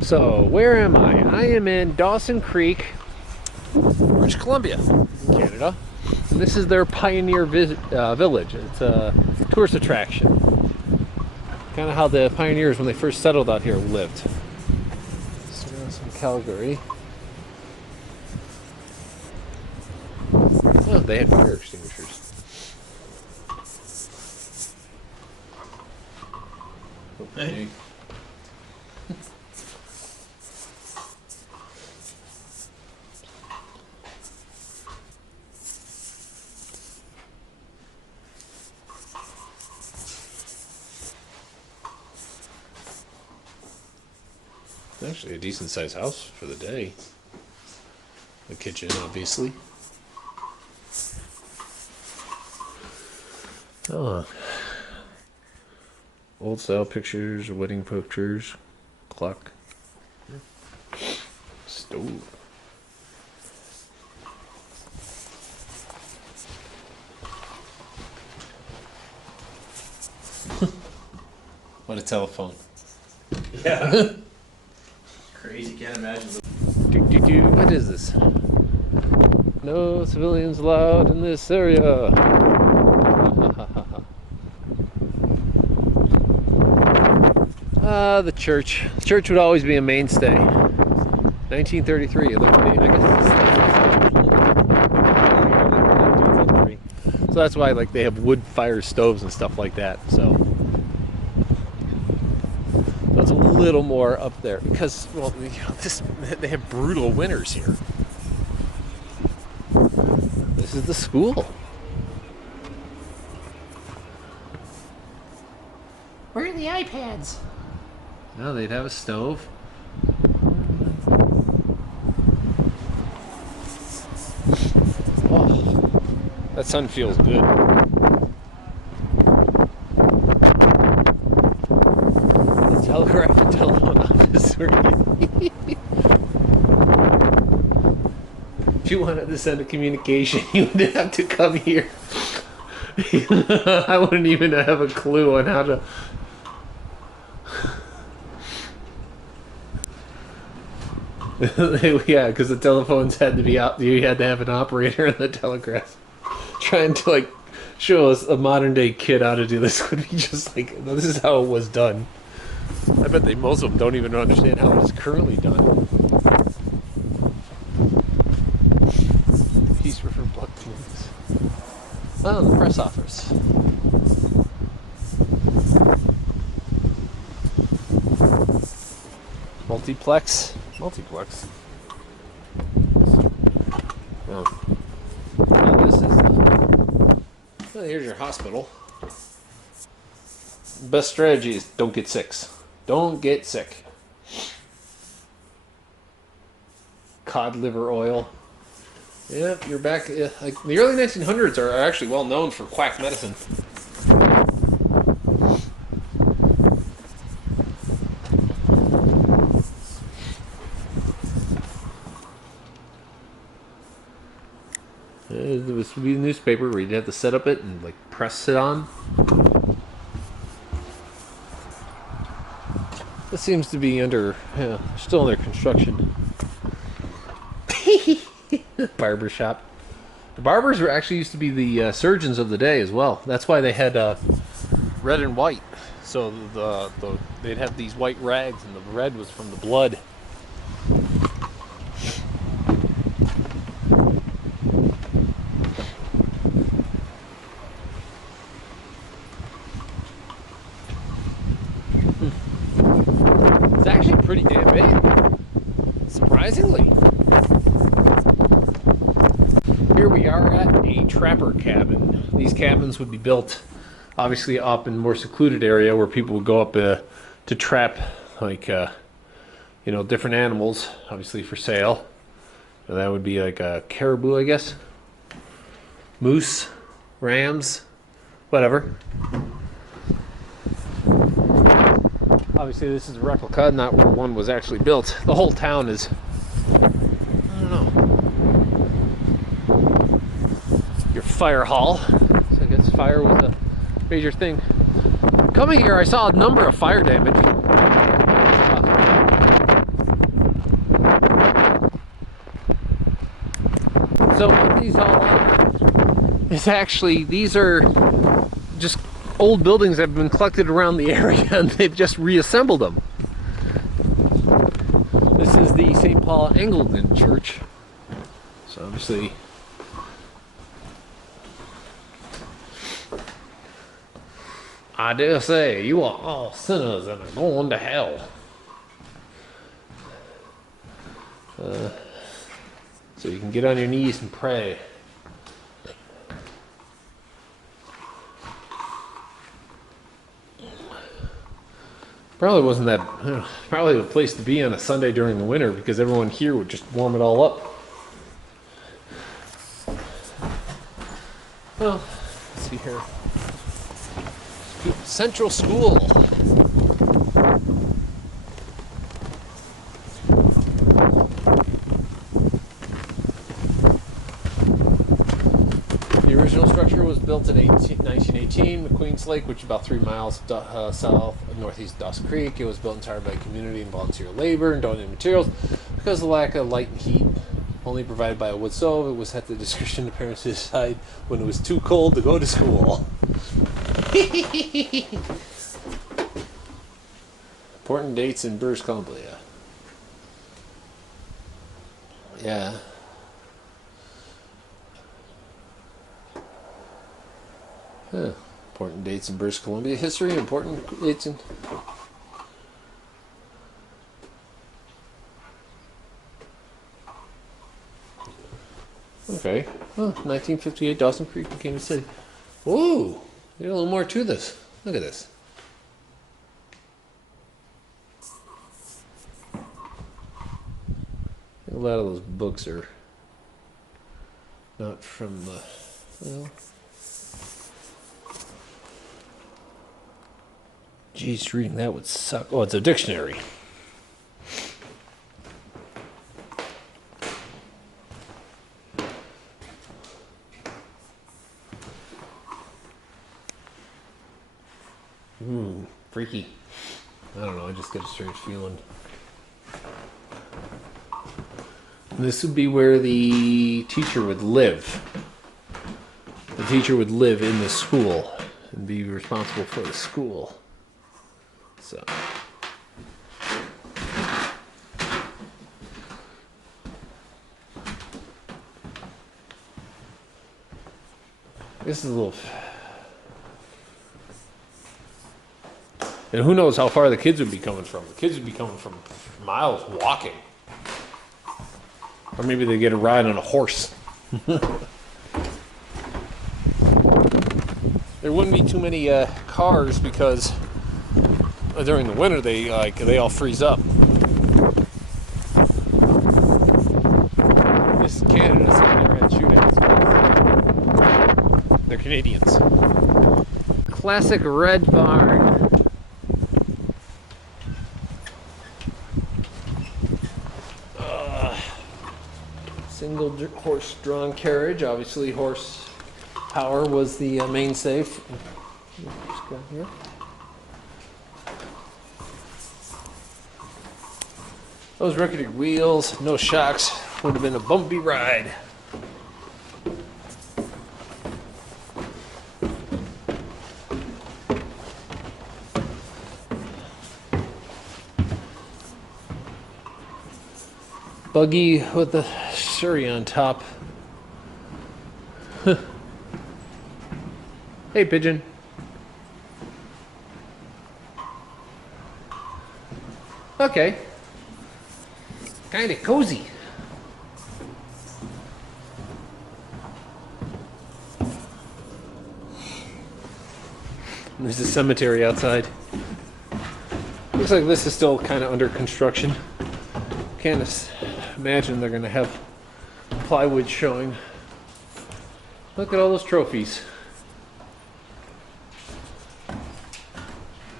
So, where am I? I am in Dawson Creek, British Columbia, Canada. And this is their Pioneer Village. It's a tourist attraction. Kind of how the pioneers, when they first settled out here, lived. So, that's in Calgary. Oh, they had fire extinguishers. Hey. Actually, a decent sized house for the day. The kitchen, obviously. Oh. Old style pictures, wedding pictures, clock, stove. What a telephone. Yeah. Crazy, can't imagine. What is this? No civilians allowed in this area. The church. The church would always be a mainstay. 1933. It looked to me, I guess. So that's why, like, they have wood fire stoves and stuff like that. So it's a little more up there because, well, they have brutal winters here. This is the school. Where are the iPads? No, they'd have a stove. Oh, that sun feels good. The telegraph and telephone office. If you wanted to send a communication, you would have to come here. I wouldn't even have a clue on how to. Yeah, because the telephones had to be out. You had to have an operator in the telegraph. Trying to, like, show us a modern day kid how to do this would be just like, this is how it was done. I bet most of them don't even understand how it is currently done. Peace River Blood Clinics. Oh, the press office. Multiplex. Oh. Now this is well, here's your hospital. Best strategy is don't get sick. Don't get sick. Cod liver oil. Yep, you're back. Like the early 1900s are actually well known for quack medicine. This would be the newspaper where you'd have to set up it and, like, press it on. This seems to be still under construction. Barber shop. The barbers were actually used to be the surgeons of the day as well. That's why they had red and white. So they'd have these white rags, and the red was from the blood. It's actually pretty damn big, surprisingly. Here we are at a trapper cabin. These cabins would be built obviously up in a more secluded area where people would go up to trap, like, different animals, obviously for sale. So that would be like a caribou, I guess. Moose, rams, whatever. Obviously this is a replica, not where one was actually built. The whole town is, I don't know, your fire hall. So I guess fire was a major thing. Coming here, I saw a number of fire damage. So what these all are is actually, these are just old buildings that have been collected around the area and they've just reassembled them. This is the St. Paul Anglican Church. So obviously, I dare say you are all sinners and are going to hell. So you can get on your knees and pray. Probably wasn't that, probably a place to be on a Sunday during the winter because everyone here would just warm it all up. Well, let's see here. Central School. The original structure was built in 1918, McQueen's Lake, which is about 3 miles south of northeast Dawson Creek. It was built entirely by community and volunteer labor and donated materials. Because of the lack of light and heat, only provided by a wood stove, it was at the discretion of parents to decide when it was too cold to go to school. Important dates in British Columbia. Yeah. Huh. Important dates in British Columbia history. Important dates in... Okay. Oh, 1958, Dawson Creek became a city. Whoa! There's a little more to this. Look at this. A lot of those books are not from the... Well... Geez, reading that would suck. Oh, it's a dictionary. Freaky. I don't know, I just get a strange feeling. And this would be where the teacher would live. The teacher would live in the school and be responsible for the school. So. This is a little... And who knows how far the kids would be coming from. The kids would be coming from miles walking. Or maybe they get a ride on a horse. There wouldn't be too many cars because during the winter they all freeze up. This is Canada, so they never had shootouts. They're Canadians. Classic red barn. Single horse-drawn carriage. Obviously, horse power was the mainstay. Here. Those rickety wheels, no shocks, would have been a bumpy ride. Buggy with the Surrey on top. Hey, pigeon. Okay. Kind of cozy. There's a cemetery outside. Looks like this is still kind of under construction. Can't imagine they're going to have plywood showing. Look at all those trophies.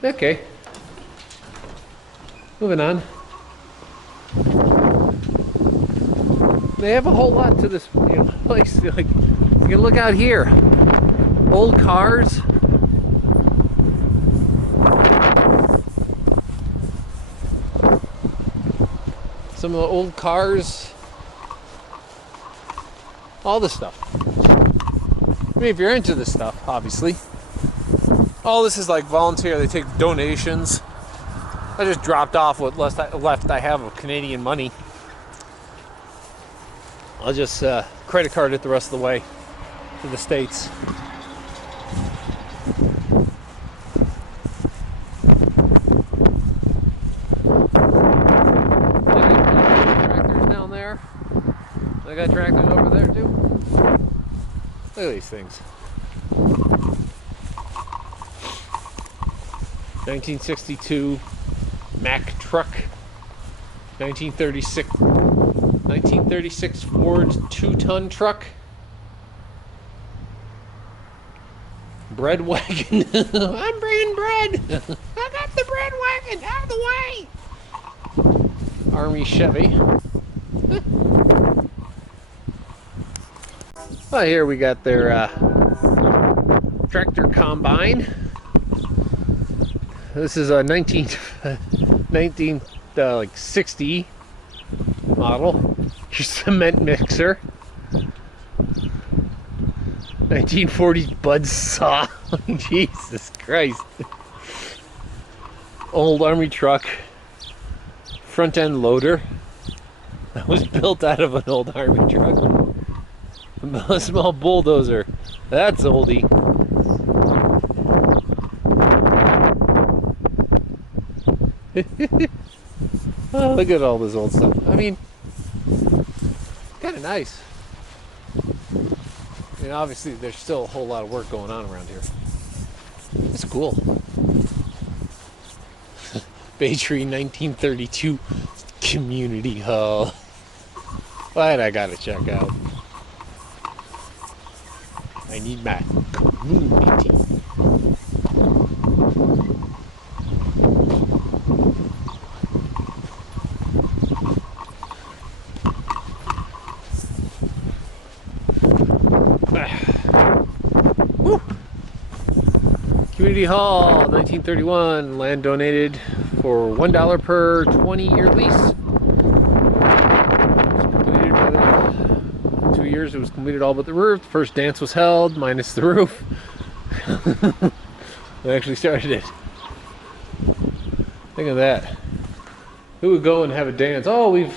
Okay. Moving on. They have a whole lot to this place. Like, you can look out here. Old cars. Some of the old cars. All this stuff. I mean, if you're into this stuff, obviously. All this is like volunteer. They take donations. I just dropped off what left I have of Canadian money. I'll just credit card it the rest of the way to the States. Tractors down there. I got tractors over there too. Look at these things. 1962 Mack truck. 1936 Ford 2-ton truck. Bread wagon. I'm bringing bread. I got the bread wagon out of the way. Army Chevy. Well, here we got their tractor combine. This is a 1960 model. Your cement mixer. 1940s bud saw. Jesus Christ. Old army truck. Front end loader. That was built out of an old army truck. A small bulldozer. That's oldie. Oh, look at all this old stuff. I mean, kind of nice. I mean, obviously, there's still a whole lot of work going on around here. It's cool. Bay Tree 1932 Community Hall. What I gotta check out. I need my community. Community Hall, 1931, land donated for $1 per 20-year lease. It was completed within 2 years. It was completed all but the roof. The first dance was held, minus the roof. They actually started it. Think of that. Who would go and have a dance? Oh, we've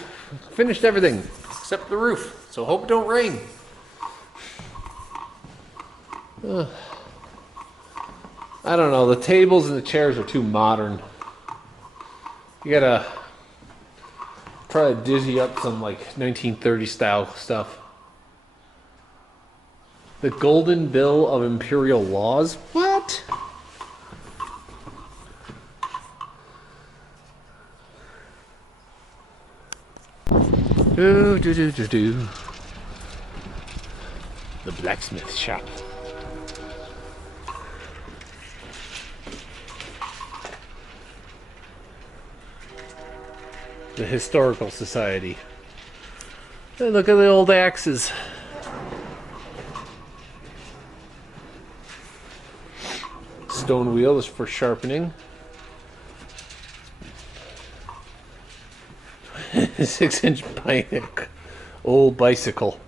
finished everything except the roof. So hope it don't rain. I don't know, the tables and the chairs are too modern. You gotta try to dizzy up some like 1930 style stuff. The Golden Bill of Imperial Laws? What? The blacksmith shop. The Historical Society. Hey, look at the old axes. Stone wheel is for sharpening. 6-inch pike. Old bicycle.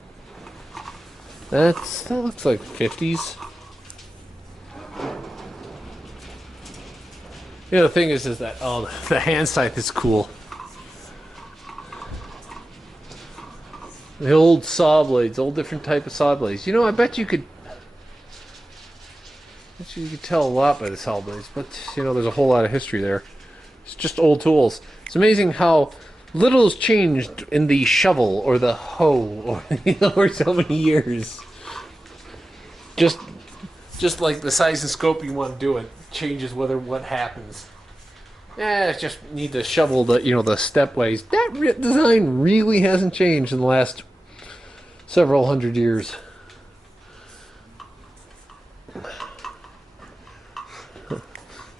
That looks like 50s. You know, the thing is that, oh, the hand scythe is cool. The old saw blades, old different type of saw blades. You know, I bet you could tell a lot by the saw blades, but you know, there's a whole lot of history there. It's just old tools. It's amazing how little has changed in the shovel or the hoe or over so many years. Just like the size and scope you want to do it changes what happens. It's just need to shovel the the stepways. That design really hasn't changed in the last several hundred years.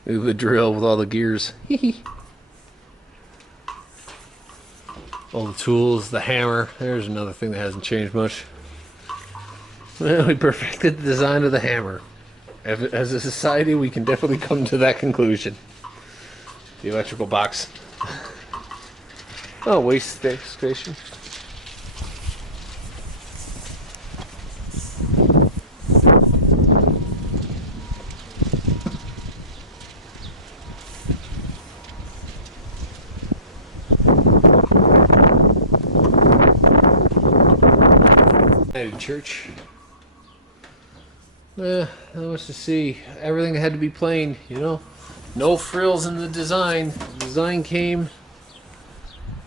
The drill with all the gears. All the tools, the hammer. There's another thing that hasn't changed much. Well, we perfected the design of the hammer. As a society, we can definitely come to that conclusion. The electrical box. Oh, waste station. United Church. Not much to see. Everything had to be plain, you know. No frills in the design. The design came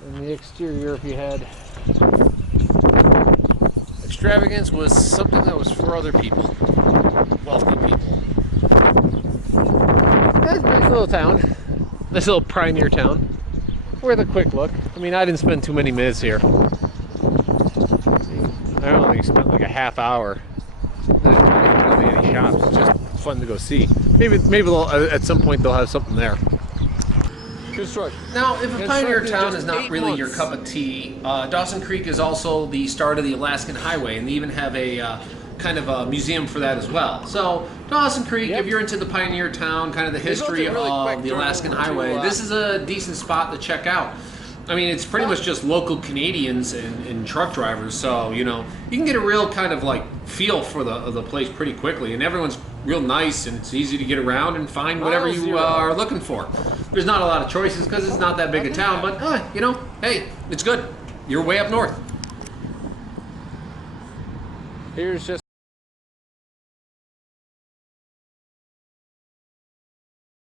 in the exterior if you had. Extravagance was something that was for other people. Wealthy people. That's a nice little town. Nice little pioneer town. Worth a quick look. I mean, I didn't spend too many minutes here. I don't think I spent like a half hour. There's not really any shops. It's just fun to go see. Maybe they'll, at some point they'll have something there. Construction. Now, if a pioneer Constructed town just is not 8 really your months. cup of tea, Dawson Creek is also the start of the Alaskan Highway, and they even have a kind of a museum for that as well. So, Dawson Creek, Yep. if you're into the pioneer town, kind of the built it history really of quick the during Alaskan World War II, Highway, this is a decent spot to check out. I mean, it's pretty much just local Canadians and truck drivers, so, you know, you can get a real kind of like feel for the place pretty quickly, and everyone's real nice, and it's easy to get around and find whatever Mile you zero. are looking for. There's not a lot of choices because it's not that big a town, but, you know, hey, it's good. You're way up north. Here's just